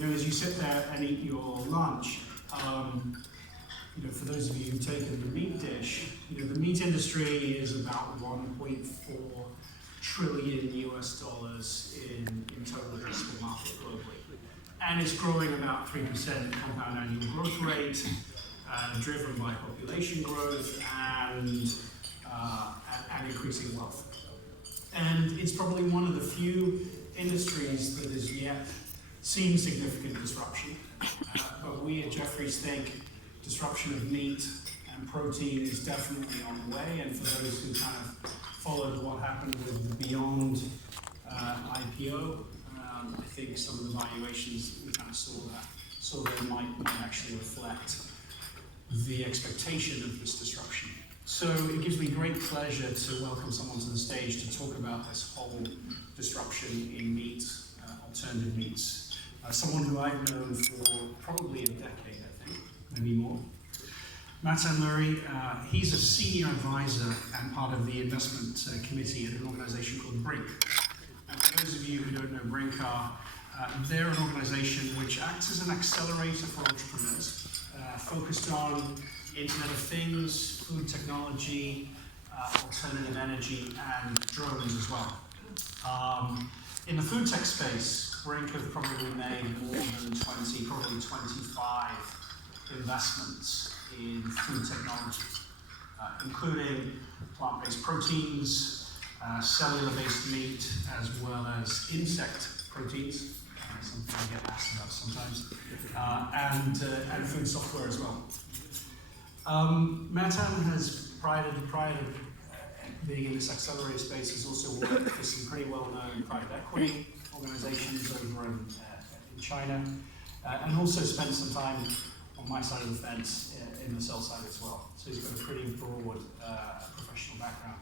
as you sit there and eat your lunch, for those of you who've taken the meat dish, the meat industry is about 1.4 trillion US dollars in total addressable market globally. And it's growing about 3% compound annual growth rate, driven by population growth and increasing wealth. And it's probably one of the few industries that has yet seen significant disruption. But we at Jefferies think disruption of meat and protein is definitely on the way. And for those who kind of followed what happened with the Beyond IPO, I think some of the valuations we kind of saw they might actually reflect the expectation of this disruption. So it gives me great pleasure to welcome someone to the stage to talk about this whole disruption in meat, alternative meats. Someone who I've known for probably a decade, I think, maybe more. Matt Murray, he's a senior advisor and part of the investment committee at an organization called Brink. And for those of you who don't know Brink, they're an organization which acts as an accelerator for entrepreneurs, focused on Internet of Things, food technology, alternative energy, and drones as well. In the food tech space, Brink have probably made more than 20, probably 25 investments in food technology, including plant-based proteins, cellular-based meat, as well as insect proteins, something I get asked about sometimes, and food software as well. Matan has, prior to being in this accelerator space, has also worked for some pretty well-known private equity organizations over in China, and also spent some time on my side of the fence in the sell side as well. So he's got a pretty broad professional background.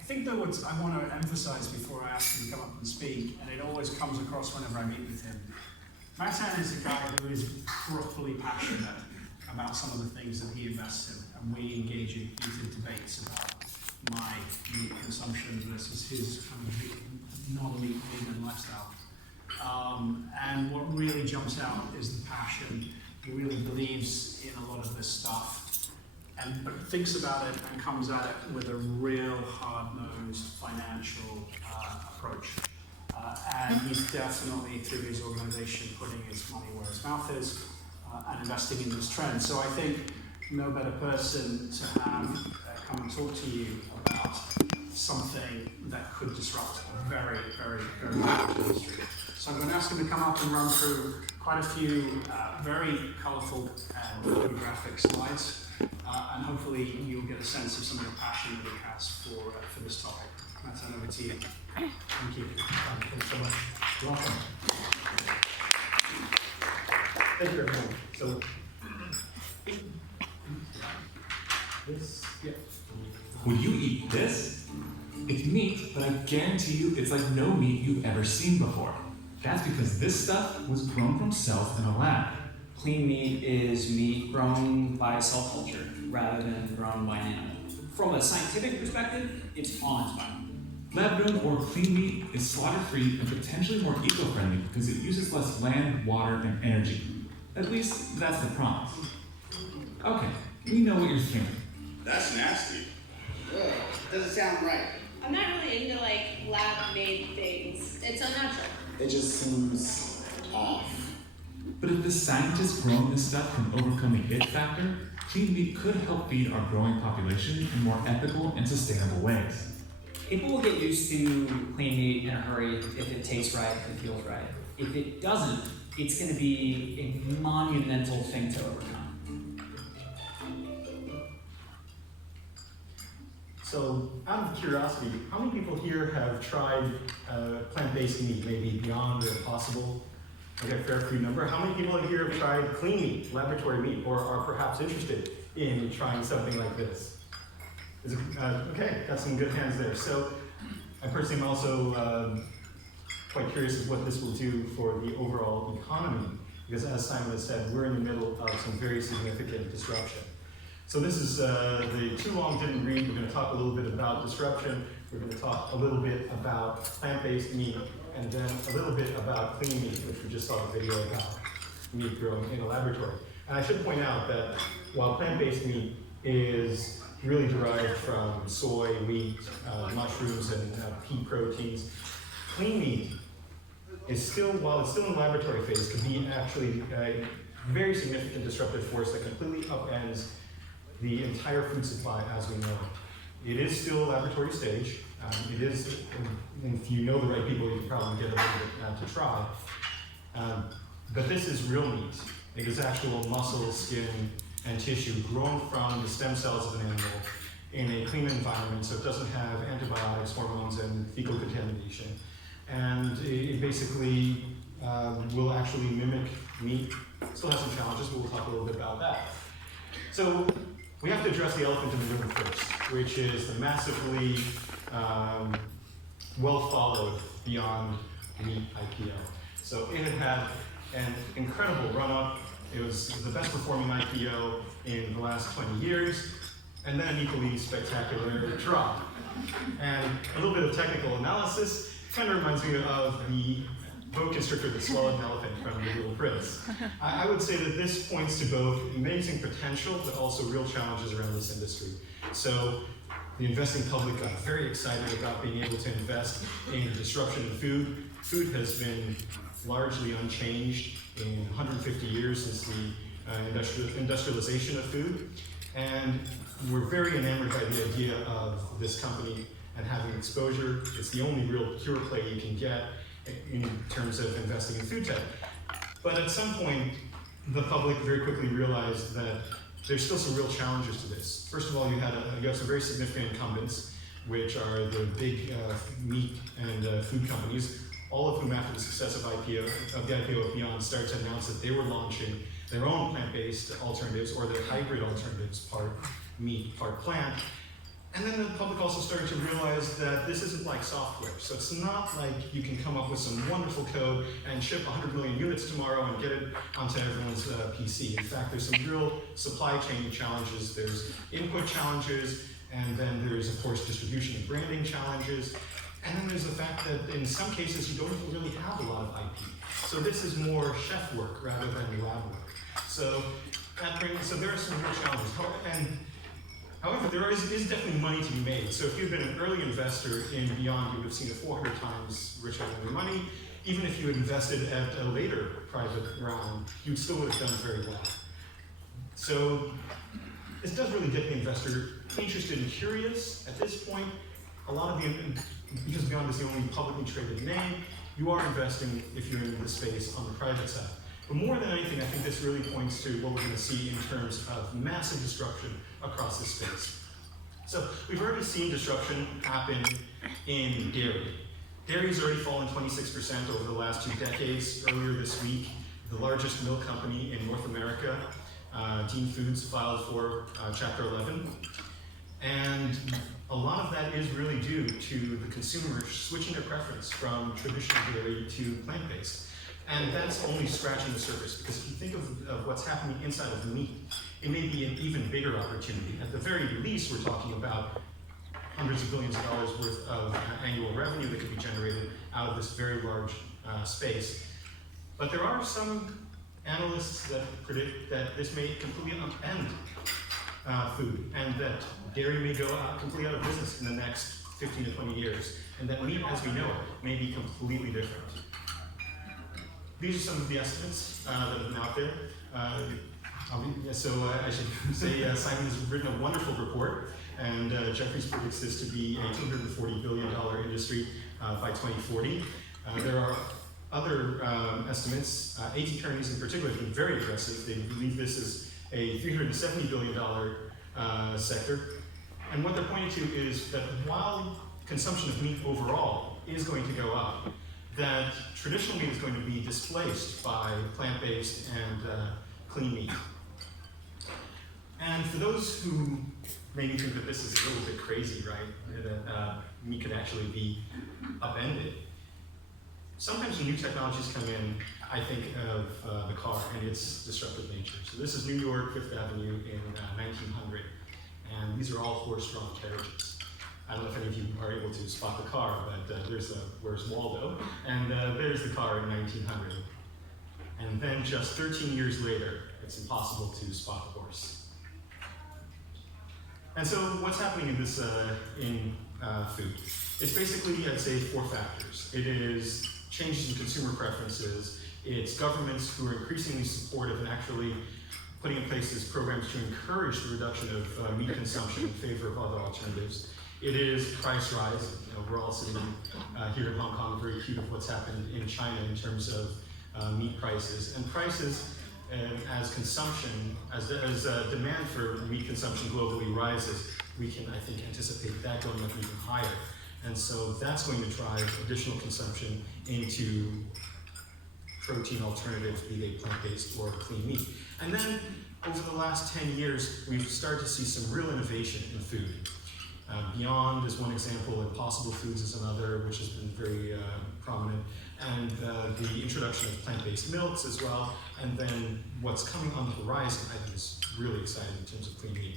I think though what I want to emphasize before I ask him to come up and speak, and it always comes across whenever I meet with him, Matan is a guy who is properly passionate about some of the things that he invests in, and we engage in heated debates about my meat consumption versus his kind of non-meat vegan lifestyle. And what really jumps out is the passion. He really believes in a lot of this stuff, but thinks about it and comes at it with a real hard-nosed financial approach. And he's definitely, through his organization, putting his money where his mouth is and investing in this trend. So I think no better person to have come and talk to you about something that could disrupt a very, very, very large industry. So I'm going to ask him to come up and run through quite a few very colorful and photographic slides, and hopefully you'll get a sense of some of the passion that he has for this topic. Matt, over to you. Thank you. Thanks so much. You're welcome. Thank you, everyone. So, When you eat this, it's meat, but I guarantee you it's like no meat you've ever seen before. That's because this stuff was grown from cells in a lab. Clean meat is meat grown by cell culture rather than grown by an animal. From a scientific perspective, it's uninspiring. Lab-grown or clean meat is slaughter-free and potentially more eco-friendly because it uses less land, water, and energy. At least, that's the promise. Okay, we know what you're thinking. That's nasty. Ugh, doesn't sound right. I'm not really into lab-made things. It's unnatural. It just seems off. But if the scientists growing this stuff can overcome the it factor, clean meat could help feed our growing population in more ethical and sustainable ways. People will get used to clean meat in a hurry if it tastes right, if it feels right. If it doesn't, it's going to be a monumental thing to overcome. So, out of curiosity, how many people here have tried plant-based meat, maybe Beyond or Impossible? Okay, fair few number. How many people here have tried clean meat, laboratory meat, or are perhaps interested in trying something like this? Is it, okay, got some good hands there. So, I personally am also quite curious as what this will do for the overall economy, because as Simon has said, we're in the middle of some very significant disruption. So this is the too long didn't read. We're going to talk a little bit about disruption. We're going to talk a little bit about plant-based meat and then a little bit about clean meat, which we just saw the video about meat grown in a laboratory. And I should point out that while plant-based meat is really derived from soy, wheat, mushrooms, and pea proteins, clean meat is still, while it's still in the laboratory phase, can be actually a very significant disruptive force that completely upends the entire food supply as we know it. It is still a laboratory stage. It is, if you know the right people, you can probably get a little bit to try. But this is real meat. It is actual muscle, skin, and tissue grown from the stem cells of an animal in a clean environment, so it doesn't have antibiotics, hormones, and fecal contamination. And it basically will actually mimic meat. Still has some challenges, but we'll talk a little bit about that. So we have to address the elephant in the room first, which is the massively well-followed Beyond Meat IPO. So it had an incredible run-up. It was the best performing IPO in the last 20 years, and then an equally spectacular drop. And a little bit of technical analysis kind of reminds me of the boa constrictor that swallowed an elephant from The Little Prince. I would say that this points to both amazing potential, but also real challenges around this industry. So the investing public got very excited about being able to invest in disruption in food. Food has been largely unchanged in 150 years since the industrialization of food. And we're very enamored by the idea of this company and having exposure. It's the only real pure play you can get in terms of investing in food tech. But at some point, the public very quickly realized that there's still some real challenges to this. First of all, you have some very significant incumbents, which are the big meat and food companies, all of whom, after the success of the IPO of Beyond, started to announce that they were launching their own plant-based alternatives, or their hybrid alternatives, part meat, part plant. And then the public also started to realize that this isn't like software. So it's not like you can come up with some wonderful code and ship 100 million units tomorrow and get it onto everyone's PC. In fact, there's some real supply chain challenges. There's input challenges, and then there's, of course, distribution and branding challenges. And then there's the fact that in some cases you don't even really have a lot of IP. So this is more chef work rather than lab work. So there are some real challenges. However, there is definitely money to be made. So if you've been an early investor in Beyond, you would have seen a 400 times return on your money. Even if you had invested at a later private round, you still would have done very well. So this does really get the investor interested and curious. At this point, a lot of because Beyond is the only publicly traded name, you are investing, if you're in the space, on the private side. But more than anything, I think this really points to what we're going to see in terms of massive disruption across this space. So we've already seen disruption happen in dairy. Dairy has already fallen 26% over the last 2 decades. Earlier this week, the largest milk company in North America, Dean Foods, filed for Chapter 11. And a lot of that is really due to the consumer switching their preference from traditional dairy to plant-based. And that's only scratching the surface, because if you think of what's happening inside of meat, it may be an even bigger opportunity. At the very least, we're talking about hundreds of billions of dollars worth of annual revenue that could be generated out of this very large space. But there are some analysts that predict that this may completely upend food, and that dairy may go completely out of business in the next 15 to 20 years, and that meat as we know it may be completely different. These are some of the estimates that have been out there. I should say Simon has written a wonderful report, and Jefferies predicts this to be a $240 billion industry by 2040. There are other estimates. AT Kearney's in particular have been very aggressive. They believe this is a $370 billion sector. And what they're pointing to is that while consumption of meat overall is going to go up, that traditional meat is going to be displaced by plant-based and clean meat. And for those who maybe think that this is a little bit crazy, right, that meat could actually be upended, sometimes when new technologies come in, I think of the car and its disruptive nature. So this is New York, Fifth Avenue in 1900, and these are all horse-drawn carriages. I don't know if any of you are able to spot the car, but where's Waldo? And there's the car in 1900. And then just 13 years later, it's impossible to spot the horse. And so what's happening in this food? It's basically, I'd say, 4 factors. It is changes in consumer preferences. It's governments who are increasingly supportive and actually putting in place these programs to encourage the reduction of meat consumption in favor of other alternatives. It is price rise. We're all sitting here in Hong Kong very acute of what's happened in China in terms of meat prices. And prices as consumption, as demand for meat consumption globally rises, we can, I think, anticipate that going up even higher. And so that's going to drive additional consumption into protein alternatives, be they plant-based or clean meat. And then over the last 10 years, we've started to see some real innovation in food. Beyond is one example, Impossible Foods is another, which has been very prominent, and the introduction of plant-based milks as well, and then what's coming on the horizon, I think, is really exciting in terms of clean meat.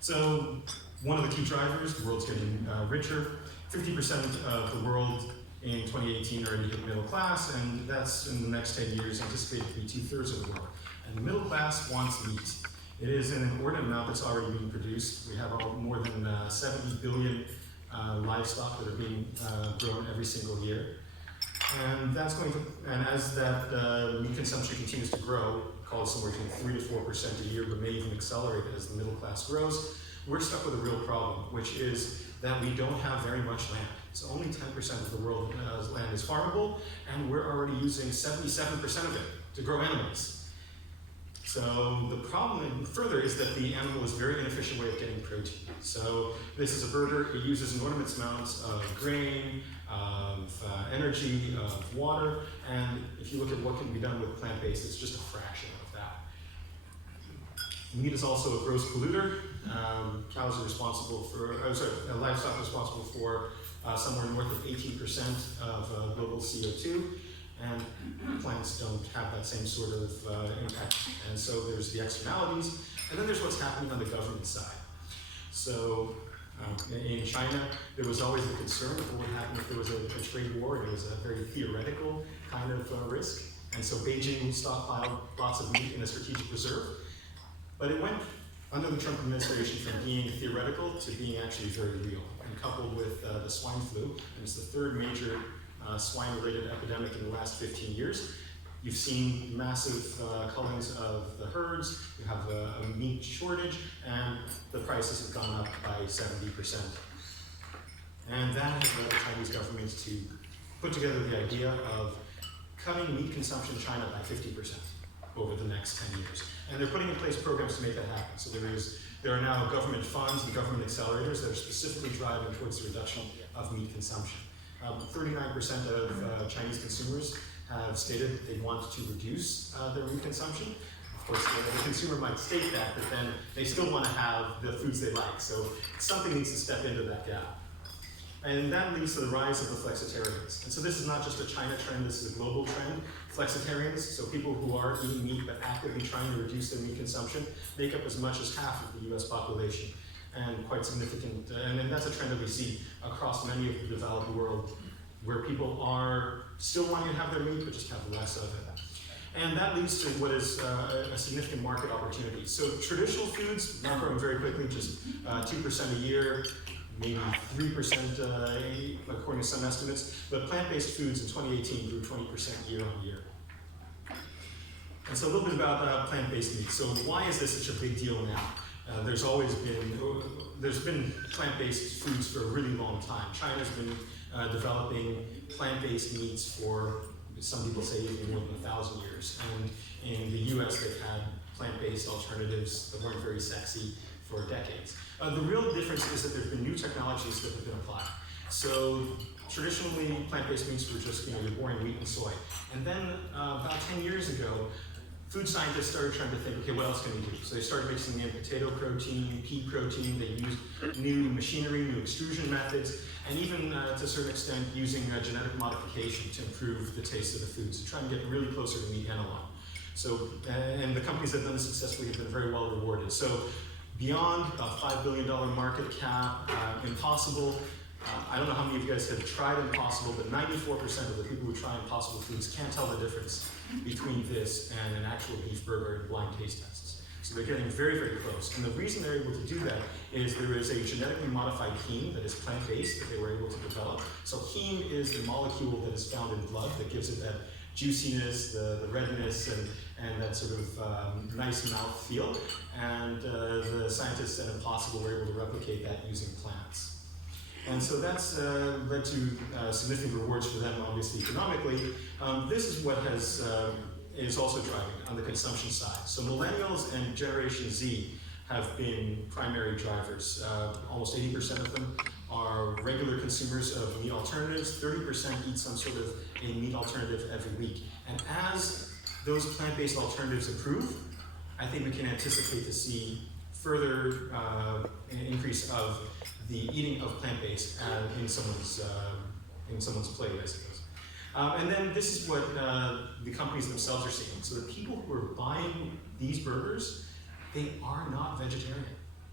So one of the key drivers, the world's getting richer. 50% of the world in 2018 already hit middle class, and that's in the next 10 years anticipated to be 2/3 of the world. And the middle class wants meat. It is an inordinate amount that's already being produced. We have more than 70 billion livestock that are being grown every single year. And that's going to, and as that meat consumption continues to grow, call it somewhere between 3 to 4% a year, but may even accelerate as the middle class grows, we're stuck with a real problem, which is that we don't have very much land. So only 10% of the world's land is farmable, and we're already using 77% of it to grow animals. So the problem further is that the animal is a very inefficient way of getting protein. So this is a burger, it uses enormous amounts of grain, of energy, of water, and if you look at what can be done with plant-based, it's just a fraction of that. Meat is also a gross polluter. Cows are responsible for, livestock are responsible for somewhere north of 18% of global CO2. And plants don't have that same sort of impact. And so there's the externalities, and then there's what's happening on the government side. So in China, there was always the concern of what would happen if there was a trade war, and it was a very theoretical kind of risk. And so Beijing stockpiled lots of meat in a strategic reserve. But it went, under the Trump administration, from being theoretical to being actually very real. And coupled with the swine flu, and it's the third major swine-related epidemic in the last 15 years. You've seen massive cullings of the herds, you have a meat shortage, and the prices have gone up by 70%. And that has led the Chinese government to put together the idea of cutting meat consumption in China by 50% over the next 10 years. And they're putting in place programs to make that happen. So there are now government funds and government accelerators that are specifically driving towards the reduction of meat consumption. 39% of Chinese consumers have stated they want to reduce their meat consumption. Of course, the consumer might state that, but then they still want to have the foods they like. So something needs to step into that gap. And that leads to the rise of the flexitarians. And so this is not just a China trend, this is a global trend. Flexitarians, so people who are eating meat but actively trying to reduce their meat consumption, make up as much as half of the US population. And quite significant, and that's a trend that we see across many of the developed world, where people are still wanting to have their meat, but just have less of it. And that leads to what is a significant market opportunity. So traditional foods are growing very quickly, just 2% a year, maybe 3% according to some estimates, but plant-based foods in 2018 grew 20% year on year. And so a little bit about plant-based meat. So why is this such a big deal now? There's been plant-based foods for a really long time. China's been developing plant-based meats for, some people say, even more than 1,000 years. And in the US, they've had plant-based alternatives that weren't very sexy for decades. The real difference is that there's been new technologies that have been applied. So traditionally, plant-based meats were just your boring wheat and soy. And then about 10 years ago, food scientists started trying to think, okay, what else can we do? So they started mixing in potato protein, pea protein, they used new machinery, new extrusion methods, and even to a certain extent using genetic modification to improve the taste of the food, so trying to get really closer to meat analog. So, and the companies that have done this successfully have been very well rewarded. So Beyond a $5 billion market cap, Impossible. I don't know how many of you guys have tried Impossible, but 94% of the people who try Impossible foods can't tell the difference between this and an actual beef burger in blind taste tests. So they're getting very, very close. And the reason they're able to do that is there is a genetically modified heme that is plant-based that they were able to develop. So heme is the molecule that is found in blood that gives it that juiciness, the redness, and that sort of nice mouth feel. And the scientists at Impossible were able to replicate that using plants. And so that's led to significant rewards for them, obviously, economically. This is what is also driving on the consumption side. So millennials and Generation Z have been primary drivers. Almost 80% of them are regular consumers of meat alternatives. 30% eat some sort of a meat alternative every week. And as those plant-based alternatives improve, I think we can anticipate to see further increase of the eating of plant-based in someone's plate, I suppose. And then this is what the companies themselves are seeing. So the people who are buying these burgers, they are not vegetarian.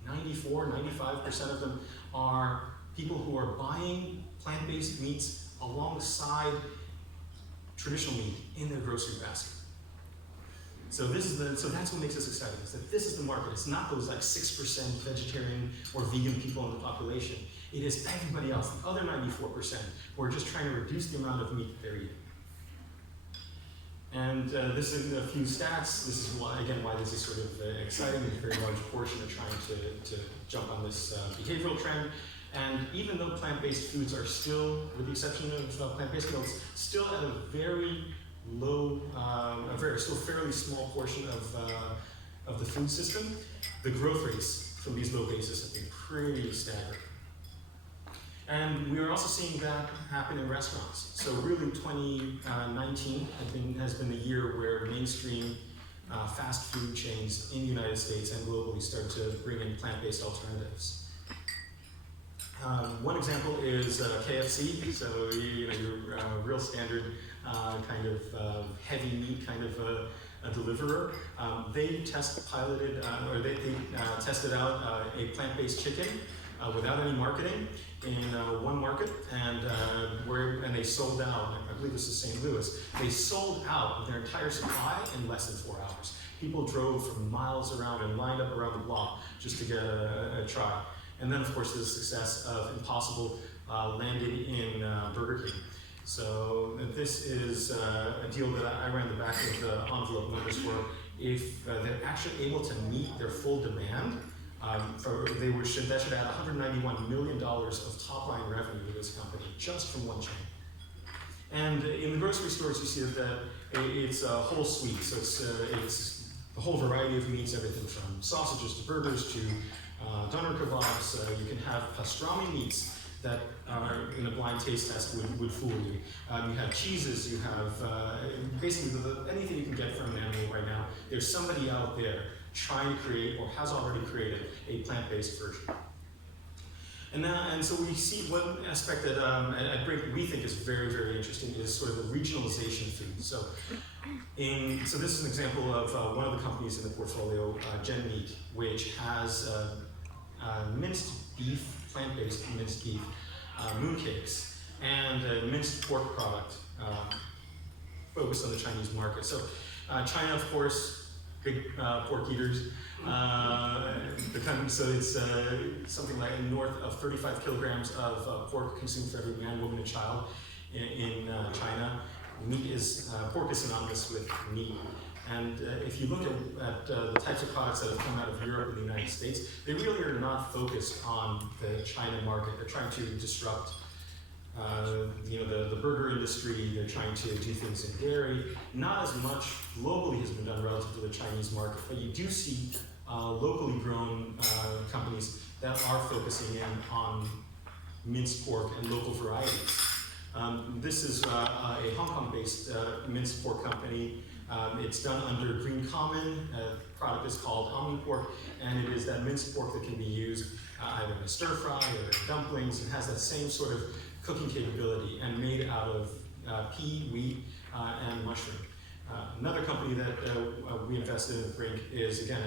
95% of them are people who are buying plant-based meats alongside traditional meat in their grocery basket. So that's what makes us exciting, is that this is the market. It's not those like 6% vegetarian or vegan people in the population. It is everybody else, the other 94%, who are just trying to reduce the amount of meat that they're eating. And this is a few stats. This is why this is sort of exciting. A very large portion are trying to jump on this behavioral trend. And even though plant-based foods are still, with the exception of plant-based meals, still at a very low, still fairly small portion of the food system, the growth rates from these low bases have been pretty staggering. And we are also seeing that happen in restaurants. So really 2019 has been the year where mainstream fast food chains in the United States and globally start to bring in plant-based alternatives. One example is KFC. So your real standard kind of heavy meat kind of a deliverer. They tested out a plant-based chicken without any marketing in one market, and they sold out. I believe this is St. Louis. They sold out of their entire supply in less than 4 hours. People drove from miles around and lined up around the block just to get a try. And then, of course, the success of Impossible landed in Burger King. So this is a deal that I ran the back of the envelope numbers for. If they're actually able to meet their full demand, that should add $191 million of top-line revenue to this company just from one chain. And in the grocery stores, you see that it's a whole suite. So it's a whole variety of meats, everything from sausages to burgers to doner kebabs. You can have pastrami meats that in a blind taste test would fool you. You have cheeses, you have basically anything you can get from an animal right now. There's somebody out there trying to create or has already created a plant-based version. And so we see one aspect that at Brink we think is very, very interesting is sort of the regionalization of food. So this is an example of one of the companies in the portfolio, Gen Meat, which has minced beef, plant-based minced beef, mooncakes, and a minced pork product focused on the Chinese market. So China, of course, big pork eaters. So it's something like north of 35 kilograms of pork consumed for every man, woman, and child in China. Pork is synonymous with meat. And if you look at the types of products that have come out of Europe and the United States, they really are not focused on the China market. They're trying to disrupt the burger industry. They're trying to do things in dairy. Not as much globally has been done relative to the Chinese market, but you do see locally grown companies that are focusing in on minced pork and local varieties. This is a Hong Kong-based minced pork company. It's done under Green Common. The product is called Omnipork, and it is that minced pork that can be used either in a stir fry or in dumplings. It has that same sort of cooking capability and made out of pea, wheat, and mushroom. Another company that we invested in at Brink is, again,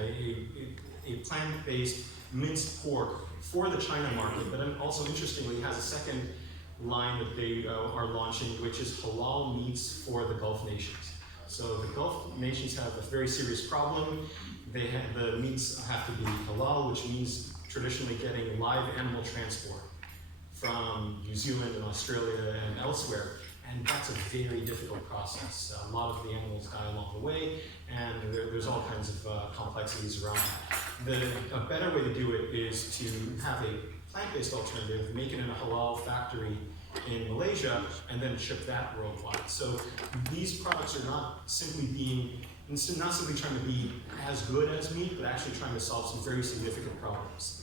a plant-based minced pork for the China market, but then also interestingly has a second line that they are launching, which is halal meats for the Gulf nations. So the Gulf nations have a very serious problem. The meats have to be halal, which means traditionally getting live animal transport from New Zealand and Australia and elsewhere. And that's a very difficult process. A lot of the animals die along the way, and there's all kinds of complexities around that. A better way to do it is to have a plant-based alternative, make it in a halal factory in Malaysia, and then ship that worldwide. So these products are not simply trying to be as good as meat, but actually trying to solve some very significant problems.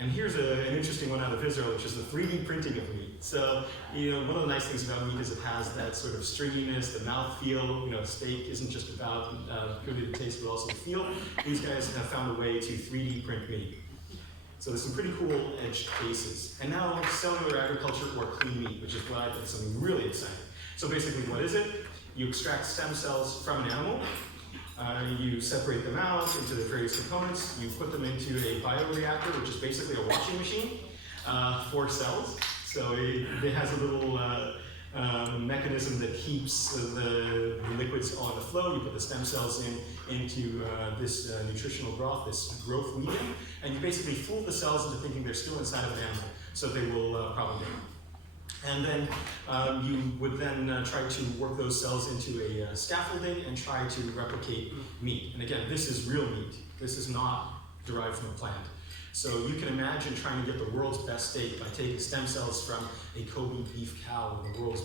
And here's an interesting one out of Israel, which is the 3D printing of meat. So, one of the nice things about meat is it has that sort of stringiness, the mouthfeel. Steak isn't just about purely the taste, but also the feel. These guys have found a way to 3D print meat. So there's some pretty cool edge cases. And now cellular agriculture or clean meat, which is what I think is something really exciting. So basically, what is it? You extract stem cells from an animal. You separate them out into the various components. You put them into a bioreactor, which is basically a washing machine for cells. So it has a little mechanism that keeps the liquids on the flow. You put the stem cells into this nutritional broth, this growth medium, and you basically fool the cells into thinking they're still inside of an animal, so they will propagate. And then you would then try to work those cells into a scaffolding and try to replicate meat. And again, this is real meat. This is not derived from a plant. So you can imagine trying to get the world's best steak by taking stem cells from a Kobe beef cow, the world's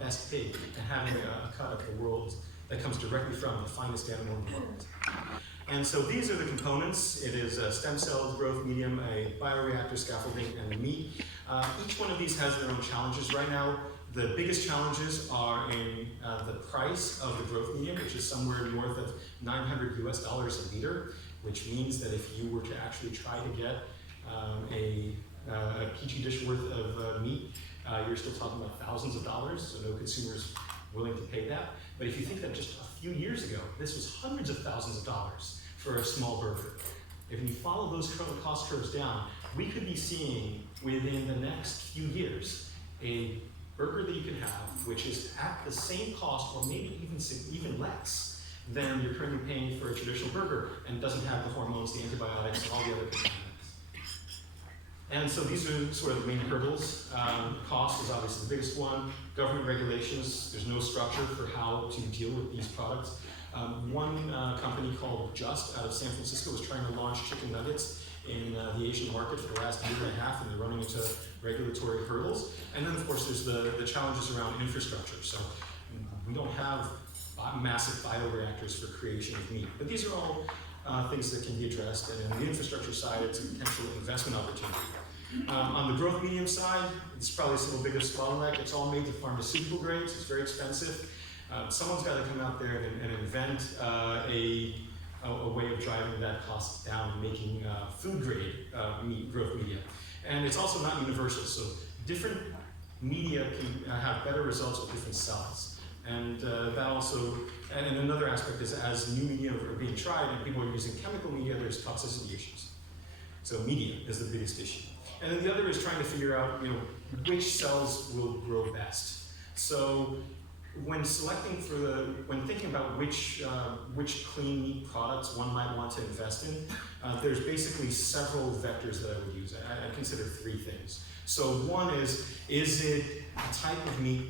best pig, and having a cut of the world that comes directly from the finest animal in the world. And so these are the components. It is a stem cell growth medium, a bioreactor scaffolding, and the meat. Each one of these has their own challenges. Right now, the biggest challenges are in the price of the growth medium, which is somewhere north of $900 a liter, which means that if you were to actually try to get a petri dish worth of meat, you're still talking about thousands of dollars, so no consumer is willing to pay that. But if you think that just a few years ago, this was hundreds of thousands of dollars for a small burger. If you follow those cost curves down, we could be seeing within the next few years a burger that you can have, which is at the same cost or maybe even less than you're currently paying for a traditional burger, and doesn't have the hormones, the antibiotics, and all the other contaminants. And so these are sort of the main hurdles. Cost is obviously the biggest one. Government regulations, there's no structure for how to deal with these products. One company called Just out of San Francisco was trying to launch chicken nuggets in the Asian market for the last year and a half, and they're running into regulatory hurdles. And then, of course, there's the challenges around infrastructure. So we don't have massive bioreactors for creation of meat. But these are all things that can be addressed. And on the infrastructure side, it's a potential investment opportunity. On the growth medium side, it's probably the single biggest bottleneck. It's all made to pharmaceutical grades. It's very expensive. Someone's got to come out there and invent a way of driving that cost down and making food grade meat, growth media. And it's also not universal. So different media can have better results with different cells. And that also, and another aspect is as new media are being tried and people are using chemical media, there's toxicity issues. So media is the biggest issue. And then the other is trying to figure out, which cells will grow best. So when selecting when thinking about which clean meat products one might want to invest in, there's basically several vectors that I would use. I consider three things. So one is it a type of meat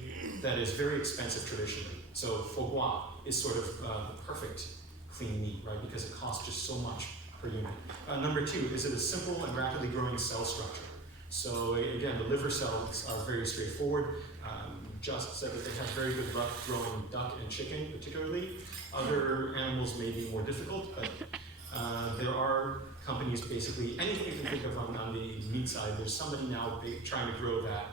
that is very expensive traditionally? So foie gras is sort of the perfect clean meat, right? Because it costs just so much per unit. Number two, is it a simple and rapidly growing cell structure? So again, the liver cells are very straightforward. Just said that they have very good luck growing duck and chicken, particularly. Other animals may be more difficult, but there are companies, basically, anything you can think of on the meat side, there's somebody now trying to grow that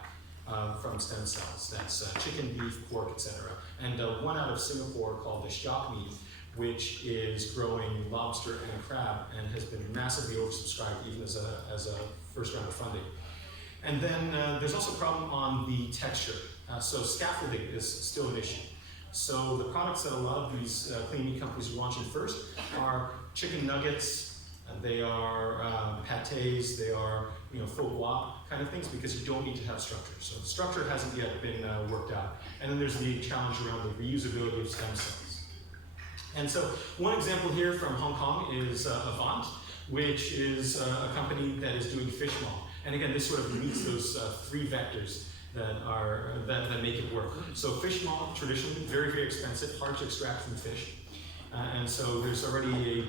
from stem cells. That's chicken, beef, pork, etc. And one out of Singapore called the Stock Meat, which is growing lobster and crab and has been massively oversubscribed even as a first round of funding. And then there's also a problem on the texture. So scaffolding is still an issue. So the products that a lot of these clean meat companies are launching first are chicken nuggets, they are pâtés, they are faux bois kind of things, because you don't need to have structure. So the structure hasn't yet been worked out. And then there's the challenge around the reusability of stem cells. And so one example here from Hong Kong is Avant, which is a company that is doing fish maw. And again, this sort of meets those three vectors that make it work. So fish maw, traditionally, very, very expensive, hard to extract from fish. And so there's already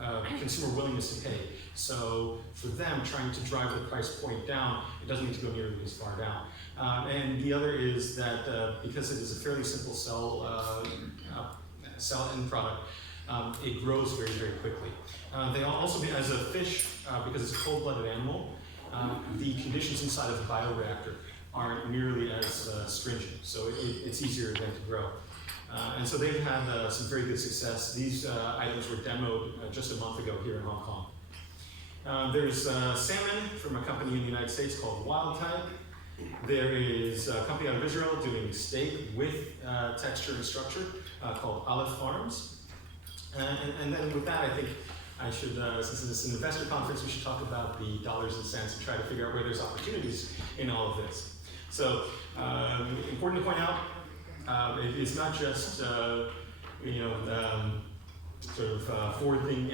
a consumer willingness to pay. So for them, trying to drive the price point down, it doesn't need to go nearly as far down. And the other is that because it is a fairly simple cell end product, it grows very, very quickly. They also, as a fish, because it's a cold-blooded animal, the conditions inside of the bioreactor aren't nearly as stringent, so it's easier then to grow. And so they've had some very good success. These items were demoed just a month ago here in Hong Kong. There's salmon from a company in the United States called Wild Type. There is a company out of Israel doing steak with texture and structure called Aleph Farms. And then with that, I think I should, since it's an investor conference, we should talk about the dollars and cents and try to figure out where there's opportunities in all of this. So, important to point out, it's not just, forward-thinking,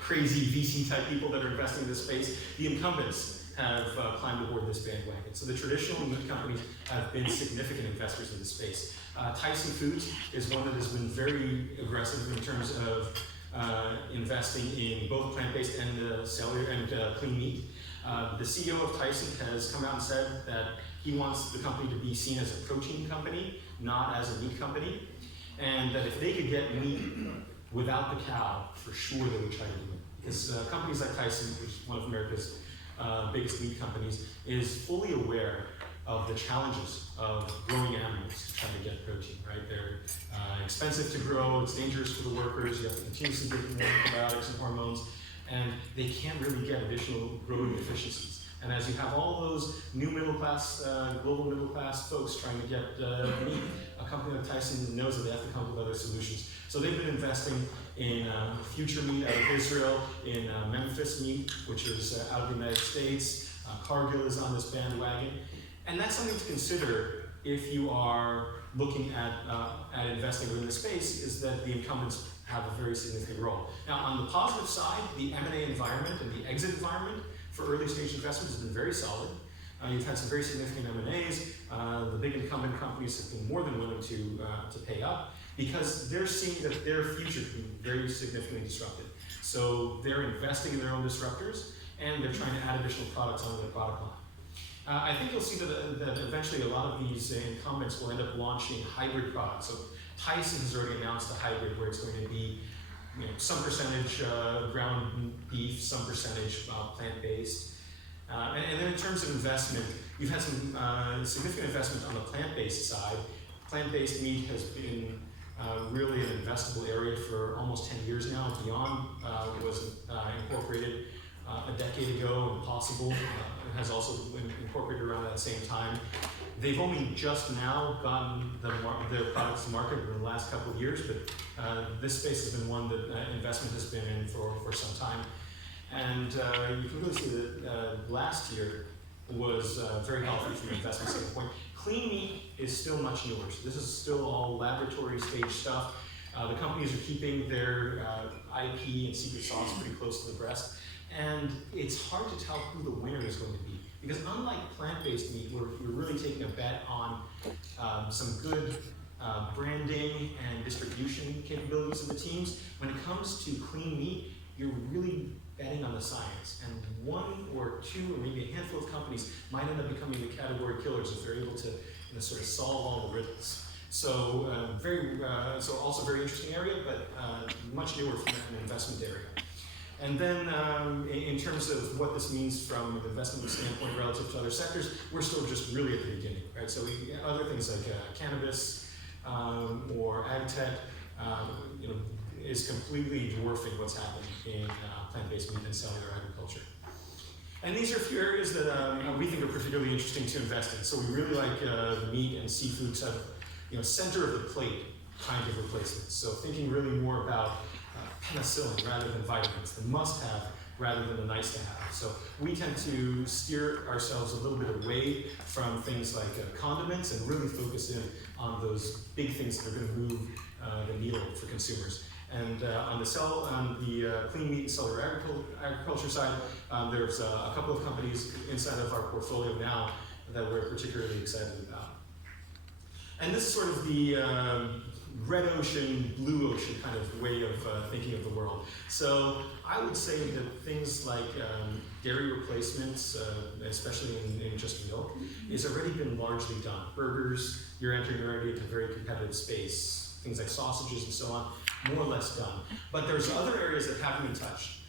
crazy VC-type people that are investing in this space. The incumbents have climbed aboard this bandwagon. So the traditional meat companies have been significant investors in this space. Tyson Foods is one that has been very aggressive in terms of investing in both plant-based and cellular and clean meat. The CEO of Tyson has come out and said that he wants the company to be seen as a protein company, not as a meat company, and that if they could get meat without the cow, for sure they would try to do it. Because companies like Tyson, which is one of America's biggest meat companies, is fully aware of the challenges of growing animals to try to get protein, right? They're expensive to grow, it's dangerous for the workers, you have to continuously give them antibiotics and hormones, and they can't really get additional growing efficiencies. And as you have all those new middle class, global middle class folks trying to get meat, a company like Tyson knows that they have to come up with other solutions. So they've been investing in Future Meat out of Israel, in Memphis Meat, which is out of the United States. Cargill is on this bandwagon. And that's something to consider if you are looking at investing in this space, is that the incumbents have a very significant role. Now, on the positive side, the M&A environment and the exit environment for early stage investments has been very solid. You've had some very significant M&As. The big incumbent companies have been more than willing to pay up because they're seeing that their future can be very significantly disrupted. So they're investing in their own disruptors and they're trying to add additional products onto their product line. I think you'll see that eventually a lot of these incumbents will end up launching hybrid products. So Tyson has already announced a hybrid where it's going to be some percentage ground beef, some percentage plant-based. And then in terms of investment, you've had some significant investment on the plant-based side. Plant-based meat has been really an investable area for almost 10 years now. Beyond was incorporated a decade ago, Impossible has also been incorporated around that same time. They've only just now gotten their products to market in the last couple of years, but this space has been one that investment has been in for some time. And you can really see that last year was very healthy from an investment standpoint. Clean meat is still much newer. So this is still all laboratory stage stuff. The companies are keeping their IP and secret sauce pretty close to the breast. And it's hard to tell who the winner is going to be. Because unlike plant-based meat, where you're really taking a bet on some good branding and distribution capabilities of the teams, when it comes to clean meat, you're really betting on the science. And one or two, or maybe a handful of companies might end up becoming the category killers if they're able to sort of solve all the riddles. So so also very interesting area, but much newer from an investment area. And then in terms of what this means from an investment standpoint relative to other sectors, we're still just really at the beginning, right? So other things like cannabis or ag tech, is completely dwarfing what's happening in plant-based meat and cellular agriculture. And these are a few areas that we think are particularly interesting to invest in. So we really like the meat and seafood center of the plate kind of replacements. So thinking really more about penicillin rather than vitamins, the must-have rather than the nice-to-have. So we tend to steer ourselves a little bit away from things like condiments and really focus in on those big things that are going to move the needle for consumers. And on the clean meat and cellular agriculture side, there's a couple of companies inside of our portfolio now that we're particularly excited about. And this is sort of the red ocean, blue ocean kind of way of thinking of the world. So I would say that things like dairy replacements, especially in just milk, has already been largely done. Burgers, you're entering already into a very competitive space. Things like sausages and so on, more or less done. But there's other areas that haven't been touched.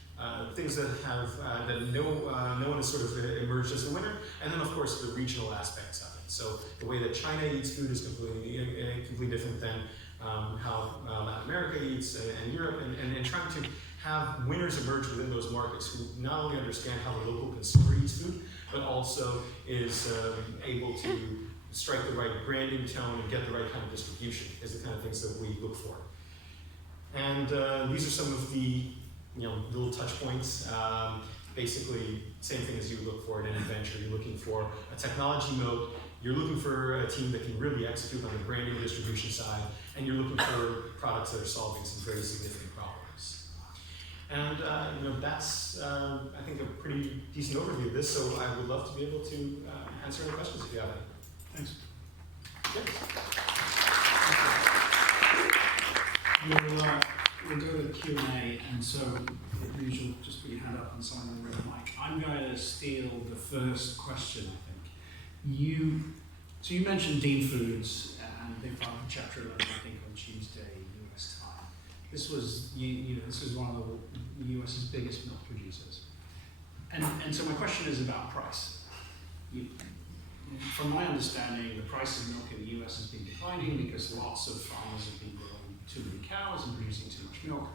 Things that have that no one has sort of emerged as a winner, and then of course the regional aspects of it. So the way that China eats food is completely different than how Latin America eats and Europe, and trying to have winners emerge within those markets who not only understand how the local consumer eats food, but also is able to strike the right branding tone and get the right kind of distribution is the kind of things that we look for. And these are some of the little touch points. Basically, same thing as you would look for in any venture. You're looking for a technology moat. You're looking for a team that can really execute on the branding and distribution side, and you're looking for products that are solving some very significant problems. And that's, I think, a pretty decent overview of this, so I would love to be able to answer any questions if you have any. Thanks. Yes. We'll go to Q&A, and so the usual, just put your hand up and someone will read the mic. I'm going to steal the first question, I think. So you mentioned Dean Foods, and they filed Chapter 11, I think, on Tuesday, US time. This was, this was one of the US's biggest milk producers. And so my question is about price. From my understanding, the price of milk in the US has been declining because lots of farmers have been growing too many cows and producing too much milk.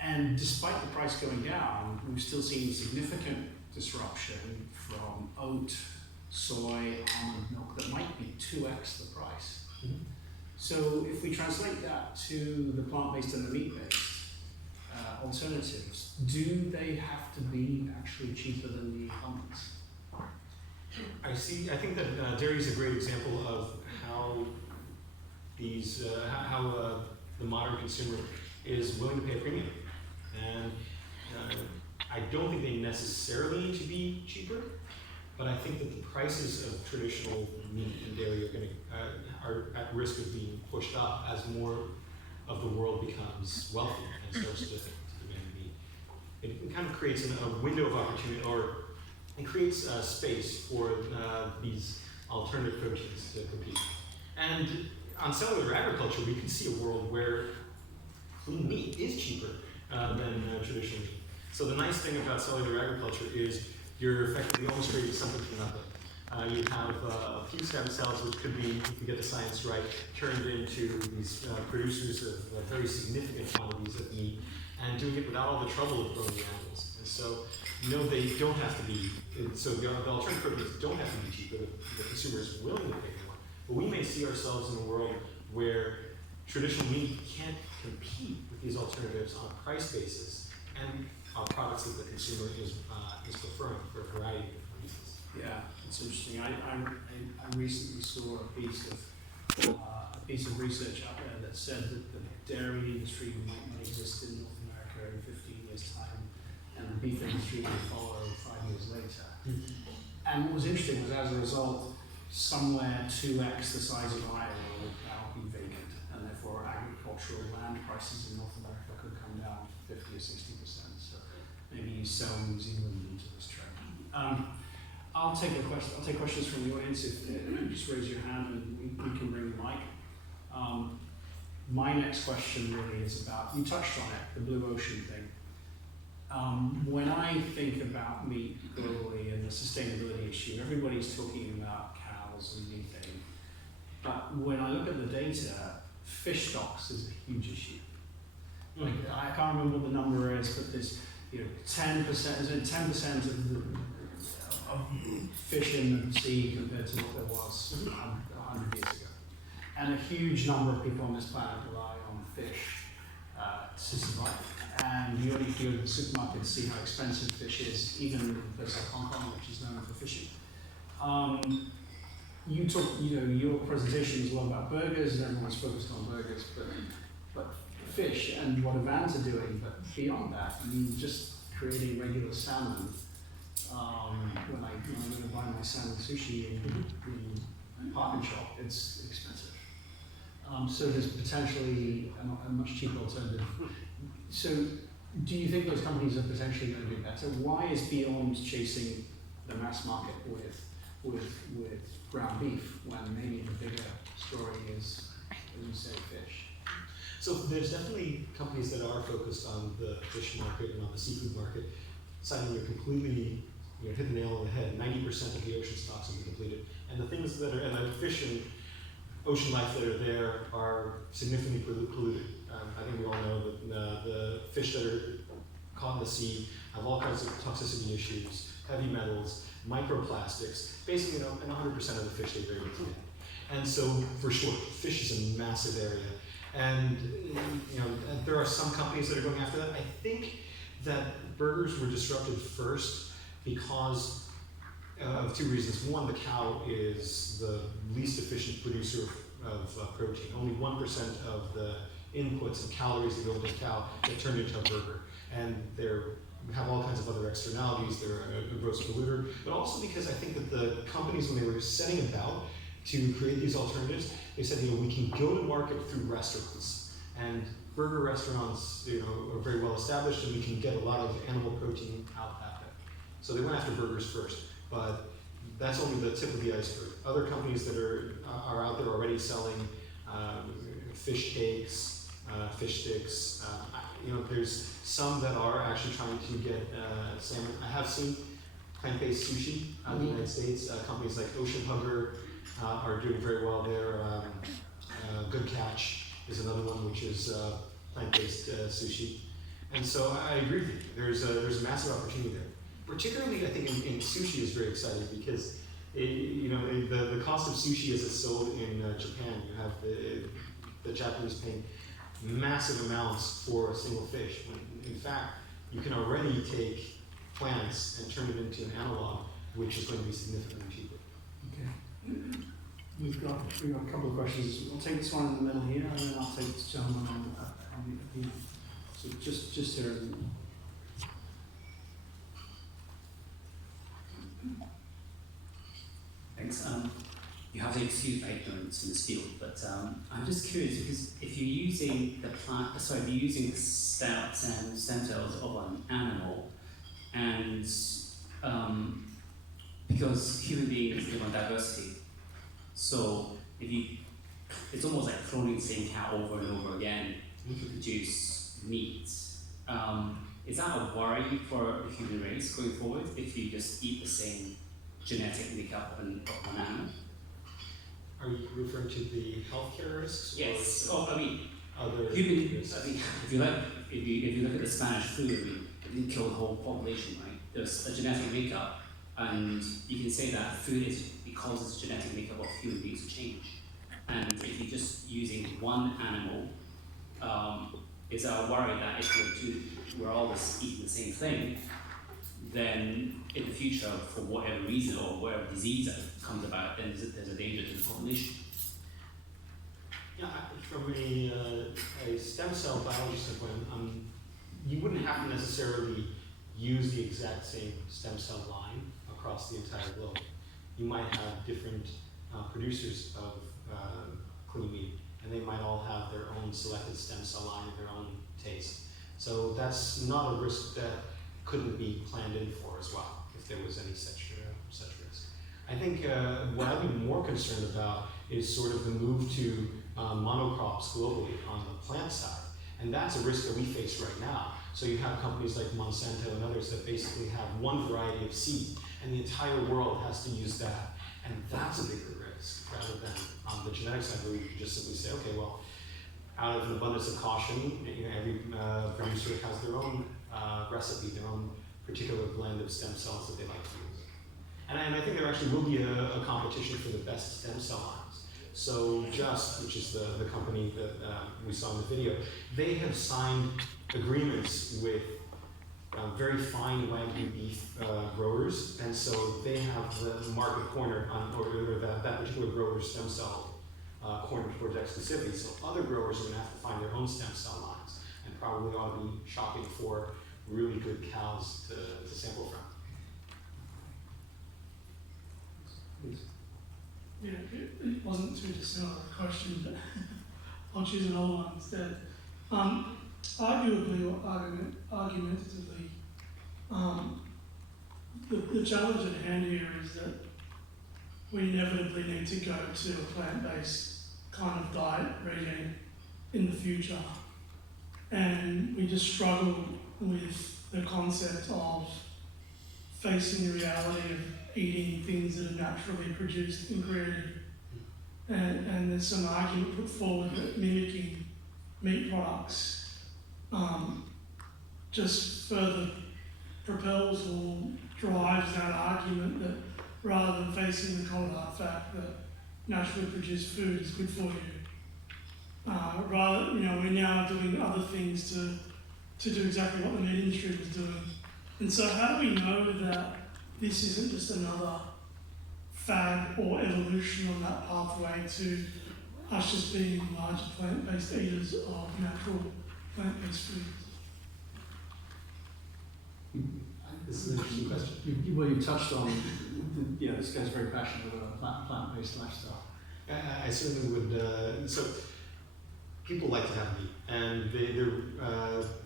And despite the price going down, we've still seen significant disruption from oat, soy, almond milk that might be 2x the price. Mm-hmm. So if we translate that to the plant-based and the meat-based alternatives, do they have to be actually cheaper than the incumbents? I think that dairy is a great example of how these, the modern consumer is willing to pay a premium. And I don't think they necessarily need to be cheaper, but I think that the prices of traditional meat and dairy are at risk of being pushed up as more of the world becomes wealthy and starts to demand meat. It kind of creates a window of opportunity, or it creates space for these alternative proteins to compete. And on cellular agriculture, we can see a world where clean meat is cheaper than traditional meat. So the nice thing about cellular agriculture is you're effectively almost creating something from nothing. You have a few stem cells, which could be, if you get the science right, turned into these producers of very significant quantities of meat, and doing it without all the trouble of growing the animals. And so, they don't have to be, so the alternative proteins don't have to be cheaper, the consumer is willing to pay more. But we may see ourselves in a world where traditional meat can't compete with these alternatives on a price basis, and on products that the consumer is preferring for a variety of different reasons. Yeah, it's interesting. I recently saw a piece of research out there that said that the dairy industry might not exist in North America in 15 years' time, and the beef industry will follow 5 years later. Mm-hmm. And what was interesting was, as a result, somewhere 2x the size of Iowa would now be vacant, and therefore agricultural land prices in North America could come down 50 or 60%. So maybe you sell New Zealand into this trend. I'll take questions from the audience. If just raise your hand and we can bring the mic. My next question really is about, you touched on it, the blue ocean thing. When I think about meat globally and the sustainability issue, everybody's talking about cows and methane. But when I look at the data, fish stocks is a huge issue. Like, I can't remember what the number is, but there's 10% of fish in the sea compared to what there was 100 years ago. And a huge number of people on this planet rely on fish to survive. And you only go to the supermarket to see how expensive fish is, even in a place like Hong Kong, which is known for fishing. You talk, your presentation is a lot about burgers, and everyone's focused on burgers, but fish and what events are doing, but beyond that, I mean, just creating regular salmon. When I'm going to buy my salmon sushi in Park and Shop, it's expensive. So there's potentially a much cheaper alternative. So do you think those companies are potentially going to do better? Why is Beyond chasing the mass market with ground beef when maybe the bigger story is, as you say, fish? So there's definitely companies that are focused on the fish market and on the seafood market. Simon, you're completely hit the nail on the head. 90% of the ocean stocks have been depleted. And the things that are, and the fish and ocean life that are there are significantly polluted. I think we all know that the fish that are caught in the sea have all kinds of toxicity issues, heavy metals, microplastics, basically, and 100% of the fish they're able to get. And so, for sure, fish is a massive area. And there are some companies that are going after that. I think that burgers were disrupted first because of two reasons. One, the cow is the least efficient producer of protein. Only 1% of the inputs and calories that go into a cow get turned into a burger. And they have all kinds of other externalities. They're a gross polluter. But also because I think that the companies, when they were setting about to create these alternatives, they said, we can go to market through restaurants. And burger restaurants, are very well established, and we can get a lot of animal protein out that way. So they went after burgers first, but that's only the tip of the iceberg. Other companies that are out there already selling fish cakes, fish sticks. There's some that are actually trying to get salmon. I have seen plant-based sushi in the United States. Companies like Ocean Hugger are doing very well there. Good Catch is another one, which is plant-based sushi. And so I agree with you. There's a massive opportunity there. Particularly, I think in sushi is very exciting because the cost of sushi as it's sold in Japan, you have the Japanese paying massive amounts for a single fish. When in fact, you can already take plants and turn it into an analog, which is going to be significantly cheaper. Okay. We've got a couple of questions. We'll take this one in the middle here, and then I'll take this gentleman on the end. So just here. Thanks. You have to excuse my ignorance in this field, but I'm just curious because if you're using stem cells of an animal, and because human beings live on diversity, so it's almost like cloning the same cow over and over again to produce meat. Is that a worry for the human race going forward if you just eat the same genetic makeup of an animal? Are you referring to the healthcare risks? Yes. Or I mean, other humans. I mean, if you look at the Spanish flu, it didn't kill the whole population, right? There's a genetic makeup, and you can say that food is because it's genetic makeup of human beings change. And if you're just using one animal, is our worry that if we're always eating the same thing, then in the future, for whatever reason or whatever disease that comes about, then there's a danger to the population. Yeah, from a stem cell biology standpoint, you wouldn't have to necessarily use the exact same stem cell line across the entire globe. You might have different producers of clean meat, and they might all have their own selected stem cell line and their own taste. So that's not a risk that couldn't be planned in for as well, if there was any such risk. I think what I'd be more concerned about is sort of the move to monocrops globally on the plant side. And that's a risk that we face right now. So you have companies like Monsanto and others that basically have one variety of seed, and the entire world has to use that. And that's a bigger risk, rather than on the genetic side where we can just simply say, okay, well, out of an abundance of caution, every producer has their own recipe, their own particular blend of stem cells that they like to use. And I think there actually will be a competition for the best stem cell lines. So Just, which is the company that we saw in the video, they have signed agreements with very fine Wagyu beef growers, and so they have the market cornered on, or that particular grower's stem cell cornered towards exclusivity. So other growers are going to have to find their own stem cell lines, and probably ought to be shopping for really good cows to sample from. Yeah, it wasn't too dissimilar a question, but I'll choose an old one instead. Arguably or argumentatively, the challenge at hand here is that we inevitably need to go to a plant-based kind of diet regime in the future. And we just struggle with the concept of facing the reality of eating things that are naturally produced and created. And there's some argument put forward that mimicking meat products just further propels or drives that argument that rather than facing the cold hard fact that naturally produced food is good for you, rather, we're now doing other things to do exactly what the meat industry was doing. And so how do we know that this isn't just another fad or evolution on that pathway to us just being larger plant-based eaters of natural plant-based foods? This is an interesting question. Well, you touched on, this guy's very passionate about plant-based lifestyle. I certainly would. So people like to have meat, and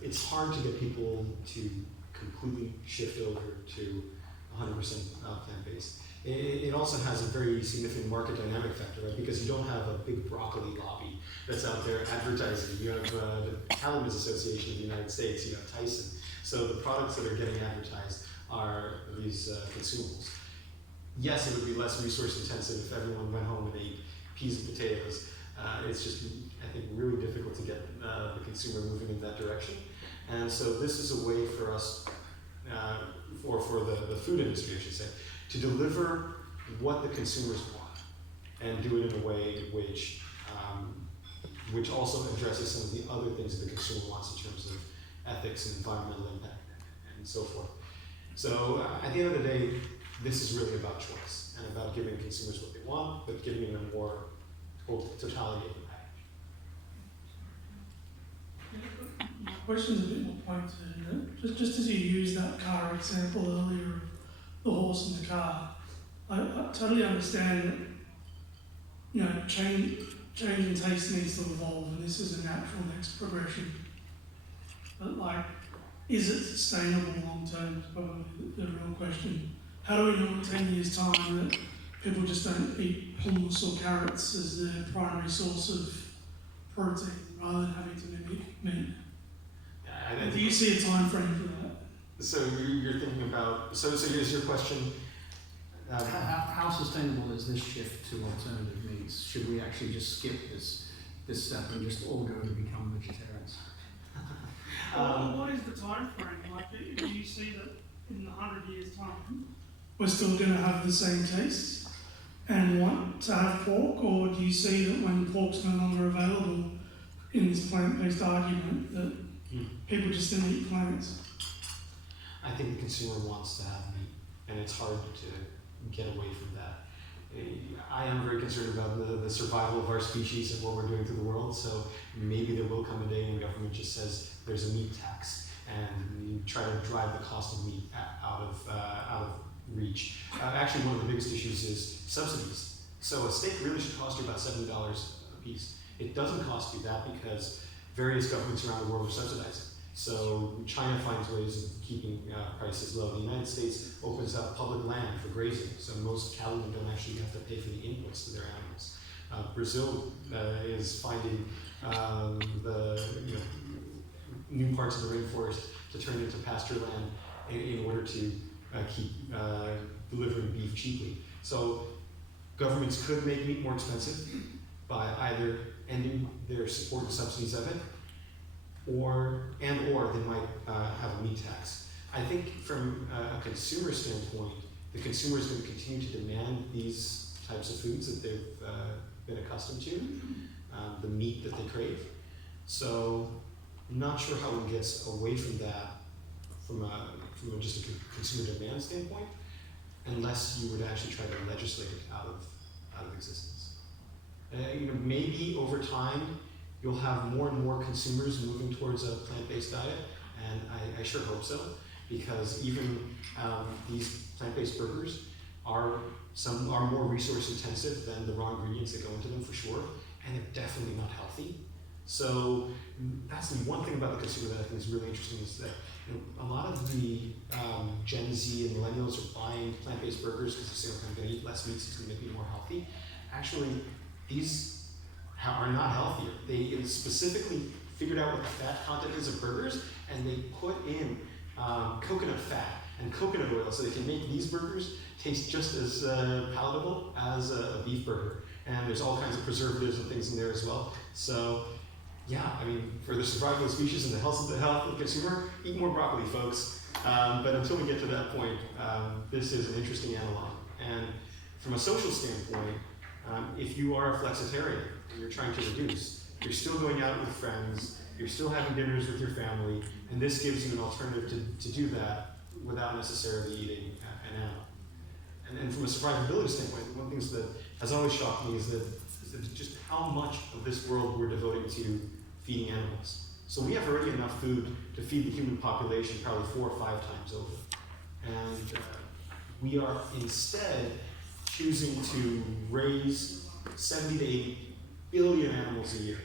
it's hard to get people to completely shift over to 100% plant-based. It also has a very significant market dynamic factor, right? Because you don't have a big broccoli lobby that's out there advertising. You have the Cattlemen's Association of the United States, you have Tyson. So the products that are getting advertised are these consumables. Yes, it would be less resource intensive if everyone went home and ate peas and potatoes. It's just, I think, really difficult to get the consumer moving in that direction. And so this is a way for us, or for the food industry, I should say, to deliver what the consumers want and do it in a way which also addresses some of the other things that the consumer wants in terms of ethics and environmental impact and so forth. So at the end of the day, this is really about choice and about giving consumers what they want, but giving them more totality of the package. My question's a bit more pointed. Just as you used that car example earlier, the horse and the car, I totally understand that change in taste needs to evolve, and this is a natural next progression. But is it sustainable long term? Is probably the real question. How do we know in 10 years' time that people just don't eat hummus or carrots as their primary source of protein rather than having to mimic meat? Do you see a time frame for that? So you're thinking about, so here's your question. How sustainable is this shift to alternative meats? Should we actually just skip this step and just all go to become vegetarians? What is the time frame? Do you see that in 100 years' time we're still going to have the same taste and want to have pork, or do you see that when pork's no longer available in this plant-based argument that people just didn't eat plants? I think the consumer wants to have meat, and it's hard to get away from that. I am very concerned about the survival of our species and what we're doing to the world, so maybe there will come a day when government just says there's a meat tax, and you try to drive the cost of meat out of reach. Actually, one of the biggest issues is subsidies. So a steak really should cost you about $70 a piece. It doesn't cost you that because various governments around the world are subsidizing. So China finds ways of keeping prices low. The United States opens up public land for grazing, so most cattlemen don't actually have to pay for the inputs to their animals. Brazil is finding new parts of the rainforest to turn into pasture land in order to keep delivering beef cheaply. So governments could make meat more expensive by either ending their support and subsidies of it, or they might have a meat tax. I think from a consumer standpoint, the consumer is going to continue to demand these types of foods that they've been accustomed to, the meat that they crave. So I'm not sure how it gets away from that from just a consumer demand standpoint, unless you were to actually try to legislate it out of existence. Maybe over time you'll have more and more consumers moving towards a plant-based diet, and I sure hope so, because even these plant-based burgers some are more resource intensive than the raw ingredients that go into them for sure, and they're definitely not healthy. So that's the one thing about the consumer that I think is really interesting, is that a lot of the Gen Z and millennials are buying plant-based burgers because they say, okay, I'm going to eat less meat, so it's going to make me more healthy. Actually, these are not healthier. They specifically figured out what the fat content is of burgers, and they put in coconut fat and coconut oil so they can make these burgers taste just as palatable as a beef burger. And there's all kinds of preservatives and things in there as well. So yeah, I mean, for the survival of the species and the health of the consumer, eat more broccoli, folks. But until we get to that point, this is an interesting analog. And from a social standpoint, if you are a flexitarian and you're trying to reduce, you're still going out with friends, you're still having dinners with your family, and this gives you an alternative to do that without necessarily eating an animal. And from a survivability standpoint, one of the things that has always shocked me is that just how much of this world we're devoting to feeding animals. So we have already enough food to feed the human population probably 4 or 5 times over. And we are instead choosing to raise 70 to 80 billion animals a year.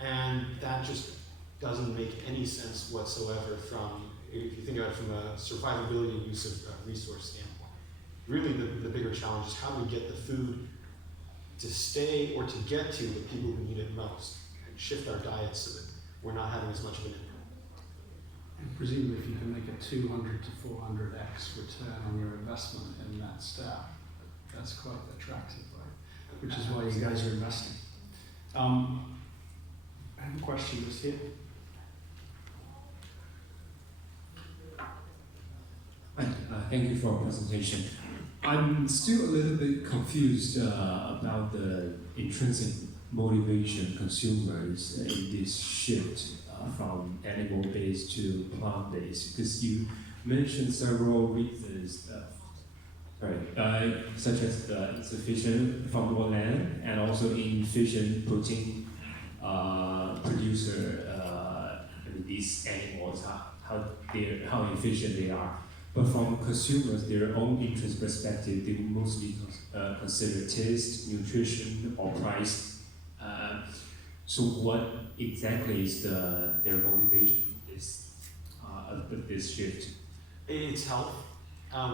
And that just doesn't make any sense whatsoever if you think about it from a survivability and use of resource standpoint. Really the bigger challenge is how do we get the food to stay or to get to the people who need it most, and shift our diets so that we're not having as much of an impact. And presumably if you can make a 200 to 400x return on your investment in that step, that's quite attractive, right? Which is why you guys are investing. I have a question just here. Thank you for your presentation. I'm still a little bit confused about the intrinsic motivation consumers in this shift from animal-based to plant-based, because you mentioned several reasons, such as insufficient farmable land and also inefficient protein producer. These animals, how efficient they are. But from consumers, their own interest perspective, they mostly consider taste, nutrition, or price. So what exactly is their motivation of this shift? It's health,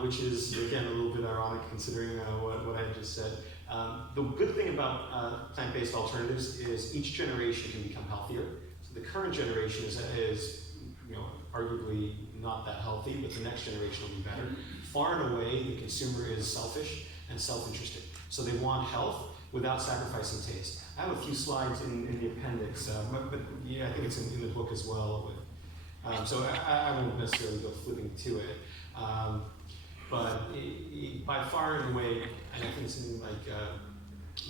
which is, again, a little bit ironic considering what I just said. The good thing about plant-based alternatives is each generation can become healthier. So the current generation is arguably not that healthy, but the next generation will be better. Far and away, the consumer is selfish and self-interested. So they want health without sacrificing taste. I have a few slides in the appendix, but yeah, I think it's in the book as well. So I won't necessarily go flipping to it. But by far and away, and I think something like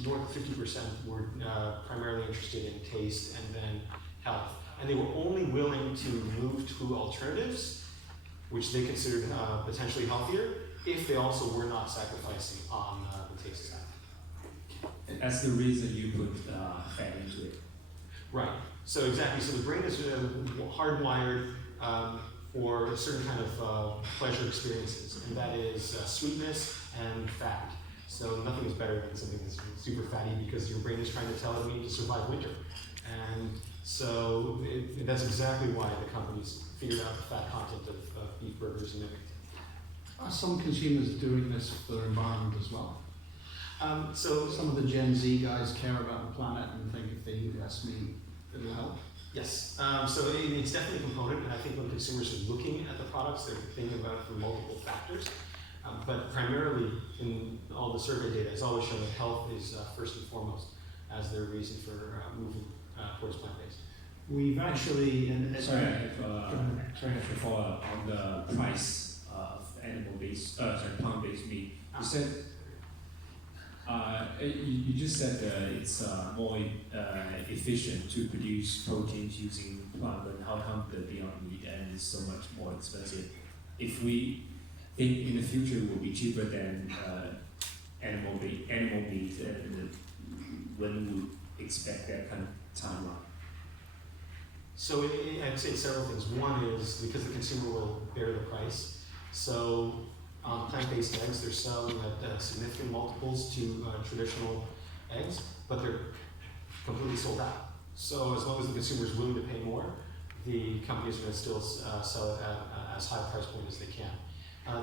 north of 50% were primarily interested in taste and then health. And they were only willing to move to alternatives, which they considered potentially healthier, if they also were not sacrificing on the taste side. That's the reason you put fat into it. Right. So exactly. So the brain is hardwired for a certain kind of pleasure experiences, and that is sweetness and fat. So nothing is better than something that's super fatty because your brain is trying to tell it we need to survive winter. And so that's exactly why the companies figured out the fat content of beef burgers and everything. Are some consumers doing this for their environment as well? So some of the Gen Z guys care about the planet and think if they eat less meat, it'll help. Yes, so it's definitely a component, and I think when consumers are looking at the products, they're thinking about it from multiple factors. But primarily, in all the survey data, it's always shown that health is first and foremost as their reason for moving towards plant-based. We've actually, Sorry, I have to follow up on the price of plant-based meat. You said You just said it's more efficient to produce proteins using plant, but how come the Beyond Meat and is so much more expensive? If we think in the future it will be cheaper than animal meat, and when we expect that kind of timeline? So I'd say several things. One is because the consumer will bear the price. So on plant-based eggs, they're selling at significant multiples to traditional eggs, but they're completely sold out. So as long as the consumer is willing to pay more, the companies are going to still sell it at as high a price point as they can.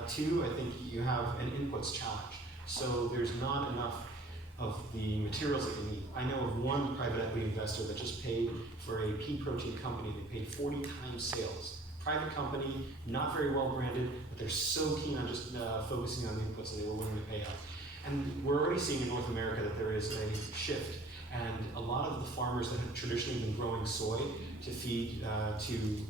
Two, I think you have an inputs challenge. So there's not enough of the materials that you need. I know of one private equity investor that just paid for a pea protein company. They paid 40 times sales. Private company, not very well branded, but they're so keen on just focusing on the inputs that they were willing to pay up. And we're already seeing in North America that there is a shift. And a lot of the farmers that have traditionally been growing soy to feed to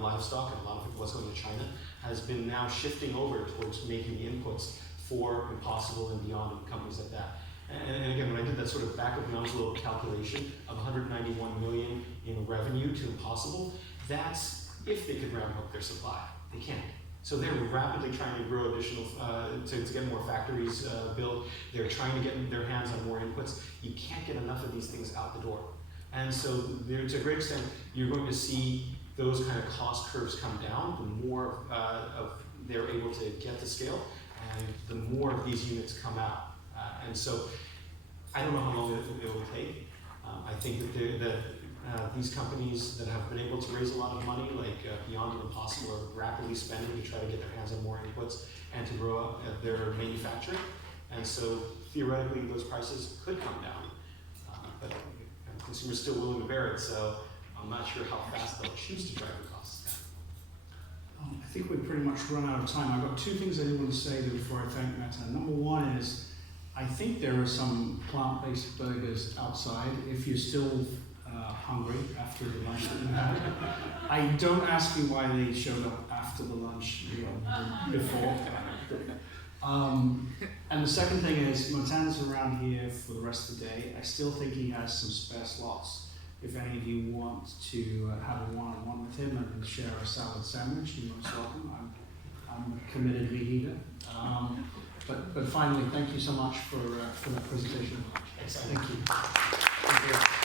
livestock, and a lot of it was going to China, has been now shifting over towards making the inputs for Impossible and Beyond and companies like that. And again, when I did that sort of back of the envelope calculation of 191 million in revenue to Impossible, that's if they could ramp up their supply. They can't. So they're rapidly trying to grow additional, to get more factories built. They're trying to get their hands on more inputs. You can't get enough of these things out the door. And so to a great extent, you're going to see those kind of cost curves come down, the more of they're able to get to scale, and the more of these units come out. And so I don't know how long it will take. I think that these companies that have been able to raise a lot of money, like Beyond and Impossible, are rapidly spending to try to get their hands on more inputs and to grow up their manufacturing. And so theoretically, those prices could come down. But consumers still willing to bear it, so I'm not sure how fast they'll choose to drive the costs down. I think we've pretty much run out of time. I've got two things I do want to say before I thank Meta. Number one is, I think there are some plant-based burgers outside. If you're still hungry after the lunch that you had, I don't ask you why they showed up after the lunch, before. And the second thing is, Motan's around here for the rest of the day. I still think he has some spare slots. If any of you want to have a one-on-one with him and share a salad sandwich, you're most welcome. I'm a committed meat eater. But finally, thank you so much for that presentation. Thank you. Thank you.